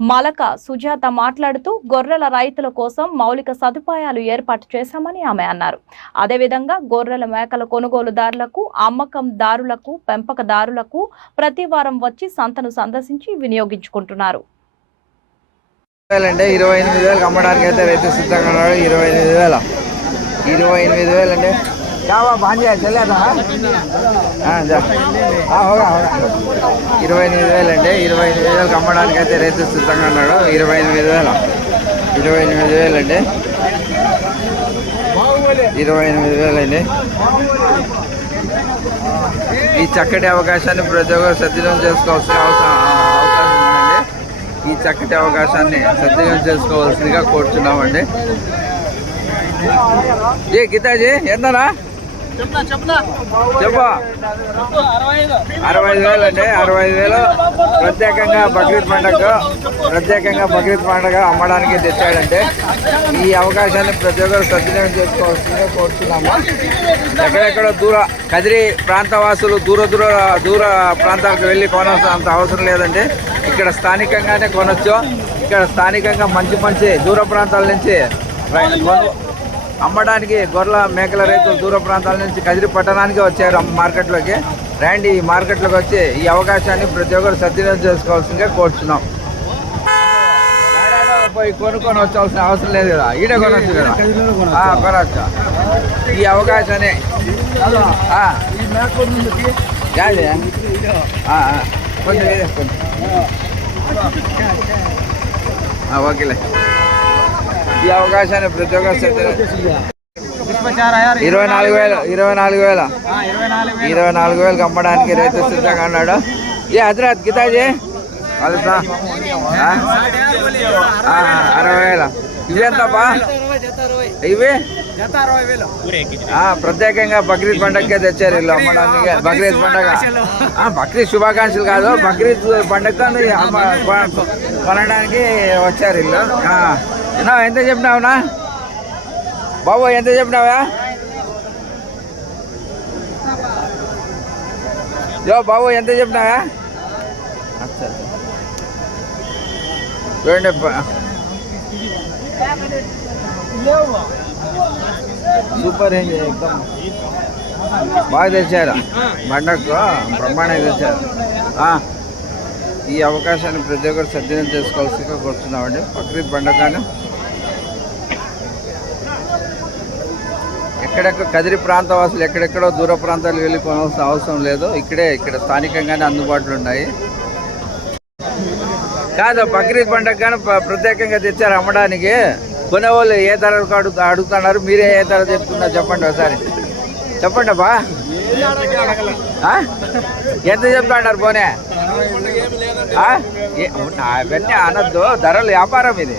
Malaka Sujatha మాట్లాడుతూ గొర్రెల రైతుల కోసం మౌలిక సదుపాయాలు ఏర్పాటు చేశామని ఆమె అన్నారు. అదేవిధంగా గొర్రెల మేకల కొనుగోలుదారులకు అమ్మకందారులకు పెంపకదారులకు ప్రతి వారం వచ్చి సంతను సందర్శించి వినియోగించుకుంటున్నారు. అంటే ఇరవై ఎనిమిది వేలకు అమ్మడానికి అయితే రైతు సిద్ధంగా ఉన్నాడు ఇరవై ఎనిమిది వేల. ఇరవై ఎనిమిది వేలు అంటే కావా బాగా చెల్లేదా హోగా హోగా ఇరవై ఎనిమిది వేలు అంటే ఇరవై ఎనిమిది వేలకు అమ్మడానికి అయితే రైతు సిద్ధంగా ఉన్నాడు ఇరవై ఎనిమిది వేల ఇరవై ఎనిమిది వేలు అంటే ఇరవై ఎనిమిది వేలు అండి ఈ చక్కటి అవకాశాన్ని ప్రతి ఒక్కరు సద్వినియోగం చేసుకోవాల్సిన అవసరం అవకాశం ఉందండి ఈ చక్కటి అవకాశాన్ని సద్వినియోగం చేసుకోవాల్సిందిగా కోరుతున్నామండి ఏ గీతాజీ ఎంతనా చెప్పు. అరవై ఐదు వేలు అండి అరవై ఐదు వేలు. ప్రత్యేకంగా బక్రీద్ పండగ ప్రత్యేకంగా బక్రీద్ పండగ అమ్మడానికి తెచ్చాడండి ఈ అవకాశాన్ని ప్రతి ఒక్కరు సద్వినియోగం చేసుకోవాల్సిందిగా కోరుతున్నాము. ఎక్కడెక్కడ దూర కదిరి ప్రాంతవాసులు దూర దూర దూర ప్రాంతాలకు వెళ్ళి కొనాల్సినంత అవసరం లేదండి ఇక్కడ స్థానికంగానే కొనొచ్చు. ఇక్కడ స్థానికంగా మంచి మంచి దూర ప్రాంతాల నుంచి అమ్మడానికి గొర్రెల మేకల రైతులు దూర ప్రాంతాల నుంచి కదిరి పట్టణానికి వచ్చారు మార్కెట్లోకి. రండి ఈ మార్కెట్లోకి వచ్చి ఈ అవకాశాన్ని ప్రతి ఒక్కరు సద్వినియోగం చేసుకోవాల్సిందిగా కోరుచున్నాం. పోయి కొనుక్కొని వచ్చాల్సిన అవసరం లేదు కదా. ఈడే కొనొచ్చు కదా. కొనొచ్చు. ఈ అవకాశాన్ని. కొంచెం ఓకేలే. ఈ అవకాశాన్ని ప్రతి ఒక్కరు ఇరవై నాలుగు వేలు ఇరవై నాలుగు వేల. ఇరవై నాలుగు వేలు అమ్మడానికి రైతు సిద్ధంగా అన్నాడు ఏ హజరాత్ గీతాజీ? కలుస్తా ఆ? అరవై వేల. ఇవి ఇవి? ఆ, ప్రత్యేకంగా బక్రీద్ పండగకే తెచ్చారు వీళ్ళు అమ్మడానికి బక్రీద్ పండగ. ఆ, బక్రీద్ శుభాకాంక్షలు కాదు. బక్రీద్ పండగ కొనడానికి వచ్చారు వీళ్ళు. ఆ, ఎంత చెప్పినావునా బాబు ఎంత చెప్పినావా యో బాబు ఎంత చెప్పినావా చూడండి సూపర్ ఏం ఎక్దమ్ బాగా తెచ్చారు పండగకు బ్రహ్మాండంగా తెచ్చారు ఆ, ఈ అవకాశాన్ని ప్రతి ఒక్కరు సద్వినియోగం చేసుకోవాల్సిందిగా కోరుతున్నామండి. బక్రీద్ పండగను ఎక్కడెక్కడ కదిరి ప్రాంత వాసులు ఎక్కడెక్కడో దూర ప్రాంతాలు వెళ్ళిపోవాల్సిన అవసరం లేదు. ఇక్కడే ఇక్కడ స్థానికంగానే అందుబాటులో ఉన్నాయి. కాదు బక్రీద్ పండగ కానీ ప్రత్యేకంగా తెచ్చారు అమ్మడానికి. కొనేవాళ్ళు ఏ ధర అడుగు అడుగుతున్నారు? మీరే ఏ ధర చెప్తున్నారు చెప్పండి ఒకసారి. చెప్పండి అబ్బా. ఎంత చెప్తాడారు పోనే? ఆ? అవన్నీ అనొద్దు. ధరలు వ్యాపారం ఇది.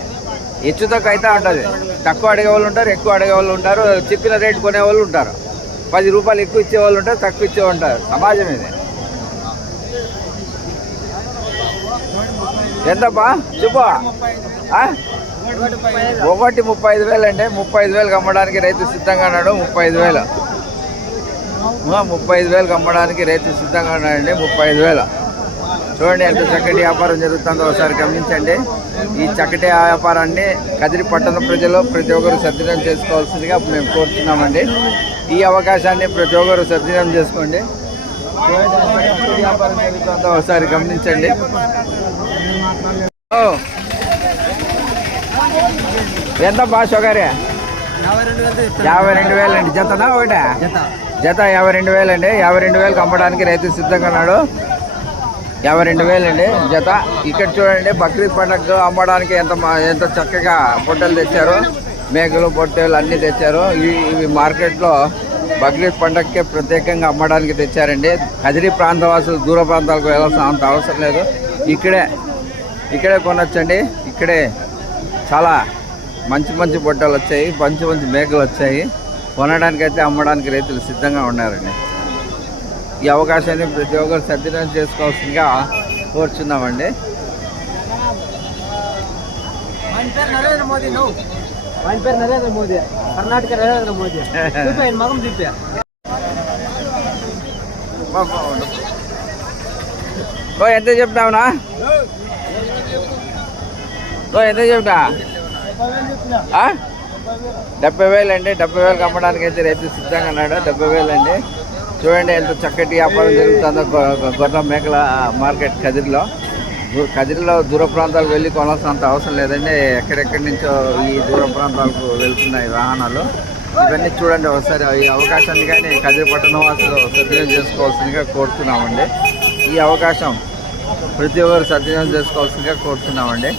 హెచ్చుతక్కువ అయితే ఉంటుంది. తక్కువ అడిగే వాళ్ళు ఉంటారు ఎక్కువ అడిగే వాళ్ళు ఉంటారు. చెప్పిన రేటు కొనే వాళ్ళు ఉంటారు. పది రూపాయలు ఎక్కువ ఇచ్చే వాళ్ళు ఉంటారు తక్కువ ఇచ్చే ఉంటారు. సమాజం ఇది. ఎంతప్పా చెప్పు. ఒకటి ముప్పై ఐదు వేలు అంటే ముప్పై ఐదు వేలకు అమ్మడానికి రైతు సిద్ధంగా ఉన్నాడు ముప్పై ఐదు వేలు. ముప్పై ఐదు వేలకు అమ్మడానికి రైతు సిద్ధంగా ఉన్నాడండి ముప్పై ఐదు వేలు. చూడండి ఎంత చక్కటి వ్యాపారం జరుగుతుందో ఒకసారి గమనించండి. ఈ చక్కటి వ్యాపారాన్ని కదిరి పట్టణ ప్రజలు ప్రతి ఒక్కరు సద్వినియోగం చేసుకోవాల్సిందిగా మేము కోరుతున్నామండి ఈ అవకాశాన్ని ప్రతి ఒక్కరు సద్వినియోగం చేసుకోండి. వ్యాపారం జరుగుతుందో ఒకసారి గమనించండి. ఎంత భాష గారే యాభై రెండు వేలు అండి జతనా ఒకటే? జత. యాభై రెండు వేలు అండి యాభై రెండు వేలకు అమ్మడానికి రైతు సిద్ధంగా ఉన్నాడు యాభై రెండు వేలు అండి జత. ఇక్కడ చూడండి బక్రీద్ పండుగ అమ్మడానికి ఎంత ఎంత చక్కగా పొట్టెలు తెచ్చారు. మేకలు పొట్టెలు అన్నీ తెచ్చారు. ఇవి ఇవి మార్కెట్లో బక్రీద్ పండగకే ప్రత్యేకంగా అమ్మడానికి తెచ్చారండి. కదిరి ప్రాంతవాసులు దూర ప్రాంతాలకు వెళ్ళాల్సిన అంత అవసరం లేదు. ఇక్కడే ఇక్కడే కొనొచ్చండి. ఇక్కడే చాలా మంచి మంచి పొట్టలు వచ్చాయి. మంచి మంచి మేకలు వచ్చాయి. కొనడానికైతే అమ్మడానికి రైతులు సిద్ధంగా ఉన్నారండి. ఈ అవకాశాన్ని ప్రతి ఒక్కరు సద్వినియోగం చేసుకోవాల్సిందిగా కోరుచున్నామండి. ఆయన పేరు నరేంద్ర మోదీ నువ్వు. ఆయన పేరు నరేంద్ర మోదీ. కర్ణాటక నరేంద్ర మోదీ. చూపి ఆయన మగం చూపి. ఓ ఎంత చెప్తావునా ఓ ఎంత చెప్తా? డెబ్బై వేలు అండి డెబ్బై వేలకు అమ్మడానికి అయితే రైతు సిద్ధంగా ఉన్నాడు. డెబ్బై వేలు అండి చూడండి ఎంత చక్కటి వ్యాపారం జరుగుతుందో గొర్రె మేకల మార్కెట్ కదిరిలో. దూ- కదిరిలో దూర ప్రాంతాలకు వెళ్ళి కొనాల్సినంత అవసరం లేదండి. ఎక్కడెక్కడి నుంచో ఈ దూర ప్రాంతాలకు వెళ్తున్నాయి వాహనాలు. ఇవన్నీ చూడండి ఒకసారి ఈ అవకాశాన్ని కానీ కదిరి పట్టణం వాసులు సద్వినియోగం చేసుకోవాల్సిందిగా కోరుతున్నామండి. ఈ అవకాశం ప్రతి ఒక్కరు సద్వినియోగం చేసుకోవాల్సిందిగా కోరుతున్నామండి.